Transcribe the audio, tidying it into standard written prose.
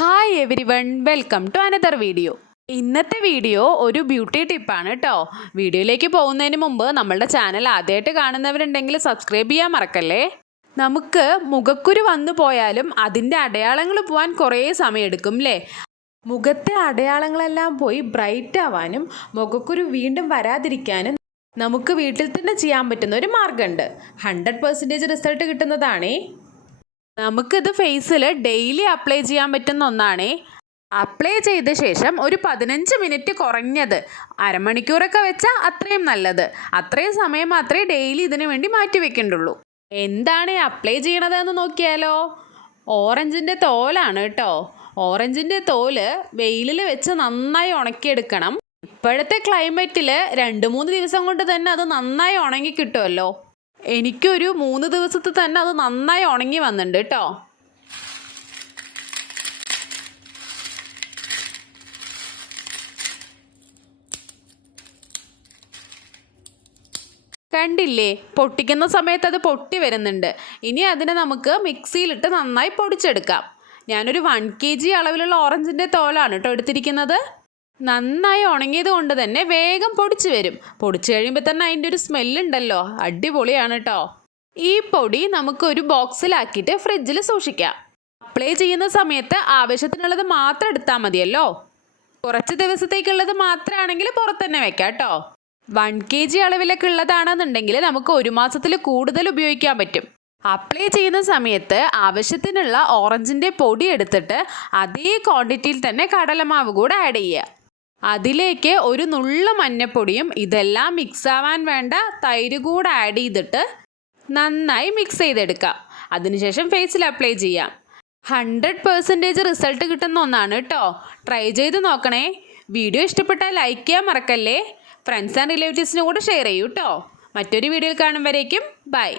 Hi everyone, welcome to another video. ഇന്നത്തെ video ഒരു beauty ടിപ്പാണ് കേട്ടോ. വീഡിയോയിലേക്ക് പോകുന്നതിന് മുമ്പ് നമ്മളുടെ ചാനൽ ആദ്യമായിട്ട് കാണുന്നവരുണ്ടെങ്കിൽ സബ്സ്ക്രൈബ് ചെയ്യാൻ മറക്കല്ലേ. നമുക്ക് മുഖക്കുരു വന്നു പോയാലും അതിൻ്റെ അടയാളങ്ങൾ പോകാൻ കുറേ സമയമെടുക്കും അല്ലേ. മുഖത്തെ അടയാളങ്ങളെല്ലാം പോയി ബ്രൈറ്റ് ആവാനും മുഖക്കുരു വീണ്ടും വരാതിരിക്കാനും നമുക്ക് വീട്ടിൽ തന്നെ ചെയ്യാൻ പറ്റുന്ന ഒരു മാർഗ്ഗമുണ്ട്. 100% റിസൾട്ട് കിട്ടുന്നതാണേ. നമുക്കിത് ഫേസിൽ ഡെയിലി അപ്ലൈ ചെയ്യാൻ പറ്റുന്ന ഒന്നാണ്. അപ്ലൈ ചെയ്ത ശേഷം ഒരു 15 മിനിറ്റ്, കുറഞ്ഞത് അരമണിക്കൂറൊക്കെ വെച്ചാൽ അത്രയും നല്ലത്. അത്രയും സമയം മാത്രമേ ഡെയിലി ഇതിനു വേണ്ടി മാറ്റി വെക്കേണ്ടുള്ളൂ. എന്താണ് അപ്ലൈ ചെയ്യണതെന്ന് നോക്കിയാലോ. ഓറഞ്ചിൻ്റെ തോലാണ് കേട്ടോ. ഓറഞ്ചിൻ്റെ തോല് വെയിലിൽ വെച്ച് നന്നായി ഉണക്കിയെടുക്കണം. ഇപ്പോഴത്തെ ക്ലൈമറ്റിൽ 2-3 ദിവസം കൊണ്ട് തന്നെ അത് നന്നായി ഉണങ്ങി കിട്ടുമല്ലോ. എനിക്കൊരു 3 ദിവസത്തിൽ തന്നെ അത് നന്നായി ഉണങ്ങി വന്നിട്ടുണ്ട് കേട്ടോ. കണ്ടില്ലേ, പൊട്ടിക്കുന്ന സമയത്ത് അത് പൊട്ടി വരുന്നുണ്ട്. ഇനി അതിനെ നമുക്ക് മിക്സിയിലിട്ട് നന്നായി പൊടിച്ചെടുക്കാം. ഞാനൊരു 1 kg അളവിലുള്ള ഓറഞ്ചിൻ്റെ തോലാണ് കേട്ടോ എടുത്തിരിക്കുന്നത്. നന്നായി ഉണങ്ങിയത് കൊണ്ട് തന്നെ വേഗം പൊടിച്ച് വരും. പൊടിച്ച് കഴിയുമ്പോൾ തന്നെ അതിൻ്റെ ഒരു സ്മെല്ലുണ്ടല്ലോ, അടിപൊളിയാണ് കേട്ടോ. ഈ പൊടി നമുക്കൊരു ബോക്സിലാക്കിയിട്ട് ഫ്രിഡ്ജിൽ സൂക്ഷിക്കാം. അപ്ലൈ ചെയ്യുന്ന സമയത്ത് ആവശ്യത്തിനുള്ളത് മാത്രം എടുത്താൽ മതിയല്ലോ. കുറച്ച് ദിവസത്തേക്കുള്ളത് മാത്രമാണെങ്കിൽ പുറത്ത് തന്നെ വെക്കാം കേട്ടോ. 1 kg അളവിലൊക്കെ ഉള്ളതാണെന്നുണ്ടെങ്കിൽ നമുക്ക് 1 മാസത്തിൽ കൂടുതൽ ഉപയോഗിക്കാൻ പറ്റും. അപ്ലൈ ചെയ്യുന്ന സമയത്ത് ആവശ്യത്തിനുള്ള ഓറഞ്ചിൻ്റെ പൊടി എടുത്തിട്ട് അതേ ക്വാണ്ടിറ്റിയിൽ തന്നെ കടലമാവ് കൂടെ ആഡ് ചെയ്യുക. അതിലേക്ക് ഒരു നുള്ളു മഞ്ഞപ്പൊടിയും ഇതെല്ലാം മിക്സ് ആവാൻ വേണ്ട തൈര് കൂടെ ആഡ് ചെയ്തിട്ട് നന്നായി മിക്സ് ചെയ്തെടുക്കാം. അതിനുശേഷം ഫേസിൽ അപ്ലൈ ചെയ്യാം. 100% റിസൾട്ട് കിട്ടുന്ന ഒന്നാണ് കേട്ടോ. ട്രൈ ചെയ്ത് നോക്കണേ. വീഡിയോ ഇഷ്ടപ്പെട്ടാൽ ലൈക്ക് ചെയ്യാൻ മറക്കല്ലേ. ഫ്രണ്ട്സ് ആൻഡ് റിലേറ്റീവ്സിനും കൂടെ ഷെയർ ചെയ്യൂ കേട്ടോ. മറ്റൊരു വീഡിയോയിൽ കാണും വരേക്കും ബൈ.